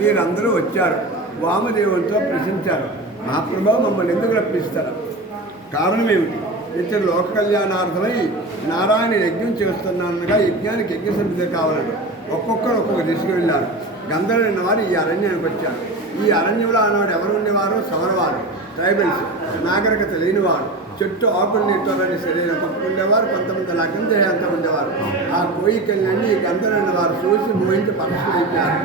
వీరందరూ వచ్చారు. వామదేవునితో ప్రశ్నించారు, మహాప్రభు మమ్మల్ని ఎందుకు రప్పిస్తారు? కారణం ఏమిటి? ఇతరు లోక కళ్యాణార్థమై నారాయణ యజ్ఞం చేస్తున్నానగా యజ్ఞానికి యజ్ఞ సమితి కావాలంటే ఒక్కొక్కరు ఒక్కొక్క దిశకు వెళ్ళారు. గంధర్వులైన వారు ఈ అరణ్యానికి వచ్చారు. ఈ అరణ్యంలో ఆనాడు ఎవరు ఉండేవారు? సవరవారు, ట్రైబల్స్, నాగరికత లేనివారు, చెట్టు ఆకులు నీటోలని శరీరం పట్టుకుండేవారు. కొంతమంది లగ్నం చేయంత ఉండేవారు. ఆ కోయికల్ని ఈ గంధర్వులైన వారు చూసి మోహించి పక్షులు అయిపోయారు.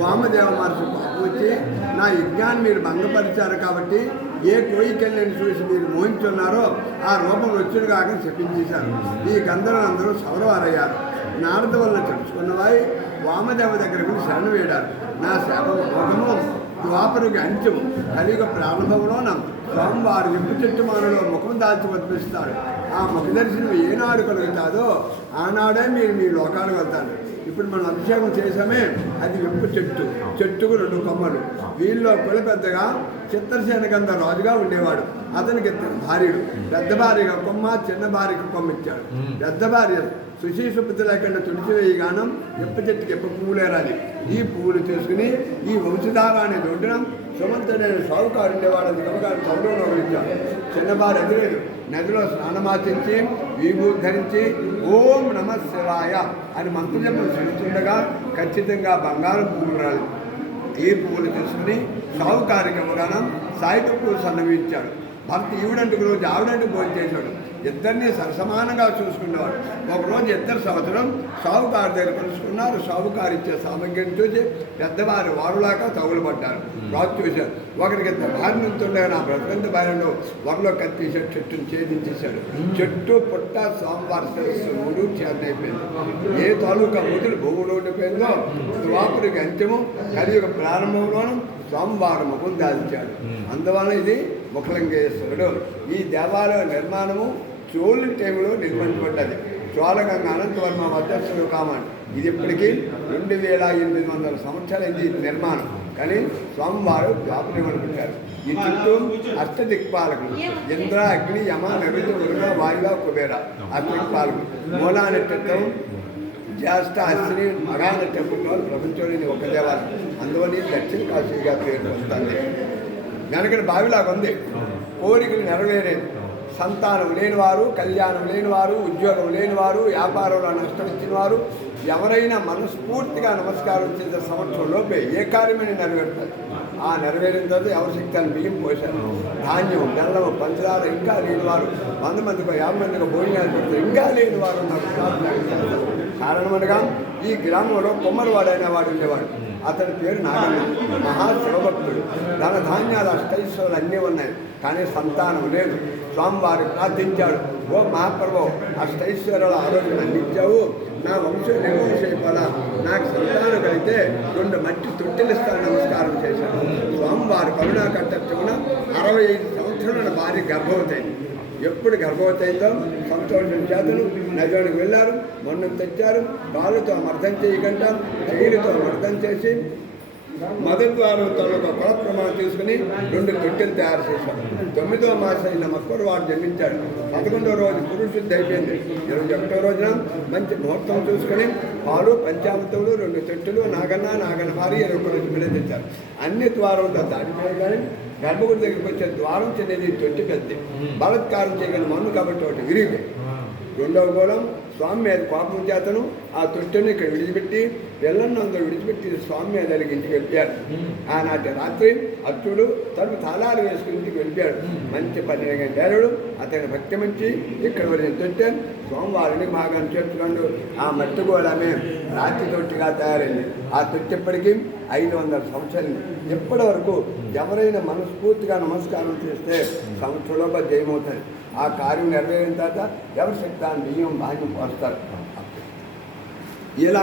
వామదేవ మహర్షి పాపం వచ్చి, నా యజ్ఞాన్ని మీరు భంగపరిచారు కాబట్టి ఏ కోయికల్ని చూసి మీరు మోహించున్నారో ఆ రూపం వచ్చుడు కాక చెప్పించేశారు. ఈ గంధర్వులందరూ సౌరవారయ్యారు. నారద వల్ల తెలుసుకున్నవాయి వామదేవ దగ్గరకు శరణు వేడారు. నా సేవ మోహము ద్వాపరుకి అంత్యము కలియుగ ప్రారంభంలోన స్వామివారు ఎప్పు చెట్టు మానలో ముఖం దాల్చి పంపిస్తాడు. ఆ ముఖ దర్శనం ఏనాడు కలుగుతాదో ఆనాడే మీరు మీ లోకాలు వెళ్తారు. ఇప్పుడు మనం అభిషేకం చేసామే, అది వెప్పు చెట్టుకు 2 కొమ్మలు. వీళ్ళలో కుల పెద్దగా చిత్రసేనగంధ రాజుగా ఉండేవాడు. అతనికి భార్యడు. పెద్ద భార్యగా కొమ్మ, చిన్న భార్యకు కొమ్మ ఇచ్చాడు. పెద్ద భార్య సుశీసుపతి లేకుండా తుడిచివేయి గానం ఎప్ప చెట్టుకి ఎప్ప పువ్వులేరాలి. ఈ పువ్వులు తీసుకుని ఈ వంశధారాన్ని దొడ్డడం సుమంతుడైన సావుకారు ఉండేవాడు. గమగారు చౌరంలో ఇచ్చాడు. చిన్న భార్య ఎదురేదు నదిలో స్నానమాచించి విభూతి ధరించి ఓం నమ శివాయ అని మంత్రజపం చేస్తుండగా ఖచ్చితంగా బంగారం పువ్వులు రాలి. ఈ పువ్వులు తీసుకుని సావుకారికి అవగానం సాయిత పువ్వు సన్నవించాడు. భర్త ఈవిడంటుకు రోజు ఆవిడంటూ భోజనం చేశాడు. ఇద్దరిని సమానంగా చూసుకునేవాడు. ఒకరోజు ఇద్దరు సంవత్సరం సావుకారు దగ్గర కలుసుకున్నారు. సావుకారు ఇచ్చే సామగ్రిని చూసి పెద్దవారు వారులాగా తగులు పడ్డారు. రాజు చూశారు. ఒకరికి భార్య నుంచుండే నా బ్రతకంత భార్యలో ఒకలో కత్తీసాడు. చెట్టును ఛేదించేశాడు. చెట్టు పుట్ట స్వామివారి మూడు చేతైపోయింది. ఏ తాలూకా ముదులు భూములు ఉండిపోయిందో ద్వాపరికి అంత్యము కలియుగ ప్రారంభంలోనూ స్వామివారు ముఖం దాల్చాడు. అందువలన ఇది ముఖలింగేశ్వరుడు. ఈ దేవాలయ నిర్మాణము చోళ టైంలో నిర్మించబడ్డది. చోళగంగ అనంతవర్మ మధ్యస్థుడు కామాడు. ఇది ఇప్పటికీ 2800 సంవత్సరాలైంది ఇది నిర్మాణం. కానీ స్వామివారు వ్యాపనం పెట్టారు. ఈ చుట్టూ అష్టదిక్పాలకులు ఇంద్ర, అగ్ని, యమ, నరుడు, వరుణ, వాయువ, కుబేర అష్టదిక్పాలకులు. మూలా నక్షత్రం, జ్యేష్ఠ, అశ్విని, మగా నక్షత్రంలో ప్రపంచంలోని ఒక దేవాలయం. అందువల్ల దక్షిణ కాశీగా పేరు వస్తుంది. వెనకటి బావిలాగా ఉంది. కోరికలు నెరవేరేది. సంతానం లేనివారు, కళ్యాణం లేనివారు, ఉద్యోగం లేనివారు, వ్యాపారంలో నష్టం ఇచ్చిన వారు ఎవరైనా మనస్ఫూర్తిగా నమస్కారం చేసే సంవత్సరంలోపే ఏ కార్యమైన నెరవేరుతారు. ఆ నెరవేరిన తర్వాత ఎవరి శక్తిని బియ్యం పోశారు. ధాన్యం, బెల్లము, పంచదార ఇంకా లేనివారు 100 మందికో 50 మందికో భోజనాలు పెడతారు. ఇంకా లేనివారు కారణమనగా ఈ గ్రామంలో కొమ్మరివాడైన వాడు ఉండేవాడు. అతని పేరు నాగన్న. మహాశివభక్తుడు. ధనధాన్యాలు అష్టైశ్వర్యాలు అన్నీ ఉన్నాయి. కానీ సంతానం లేదు. స్వామివారు ప్రార్థించాడు, ఓ మహాప్రభు అష్టైశ్వర్యాల ఆరోగ్యం అందించావు, నా వంశం నిర్వంశైపోలా, నాకు సంతానం కలిగితే 2 మట్టి తొట్టెలిస్తాను నమస్కారం చేశాడు. స్వామివారు కరుణా కట్టచ్చుకున్న 65 సంవత్సరాల భార్య గర్భవతైంది. ఎప్పుడు గర్భవతి అయిందో సంతోషం చేతలు నగరానికి వెళ్ళారు. మొన్న తెచ్చారు. కాళ్ళతో మర్దం చేయకుండా చేయిలతో మర్దం చేసి మదద్వారంతో ఒక కుల ప్రమాణం తీసుకుని 2 తొట్టెలు తయారు చేశారు. 9వ మాసం అయిన మక్కువ వాడు జన్మించాడు. 11వ రోజు పురుషుద్ధి అయిపోయింది. 21వ రోజున మంచి ముహూర్తం చూసుకుని పాలు, పంచామృతములు, 2 తొట్టెలు, నాగన్న భార్య 20 రోజు విడదీశారు. అన్ని ద్వారంతో దాటిపోయి కానీ గర్భగుడి దగ్గరికి వచ్చే ద్వారం చెందేది తొట్టి పెద్ద. బలత్కారం చేయగలిగిన మన్ను కాబట్టి ఒకటి విరిగి. 2వ గోళం స్వామి మీద కోపం చేతను ఆ తొట్టెను ఇక్కడ విడిచిపెట్టి పిల్లన్నందరూ విడిచిపెట్టి స్వామి మీద అలిగి ఇంటికి వెళ్ళాడు. ఆనాటి రాత్రి అర్జుడు తను తాళాలు వేసుకుని ఇంటికి వెళ్ళాడు. మంచి 12 గంటలు అతని భక్తి మంచి ఇక్కడ వరకు తొట్టె స్వామివారిని భాగాన్ని చేర్చుకోండు. ఆ మట్టి గోళమే రాత్రి తొట్టిగా తయారైంది. ఆ తొట్టెప్పటికీ 500 సంవత్సరాలు. ఎప్పటి వరకు ఎవరైనా మనస్ఫూర్తిగా నమస్కారం చేస్తే సంవత్సరంలో జయమవుతుంది. ఆ కార్యం నెరవేరిన తర్వాత ఎవరి శక్తాన్ని బియ్యం భాగ్యం పోస్తారు. ఇలా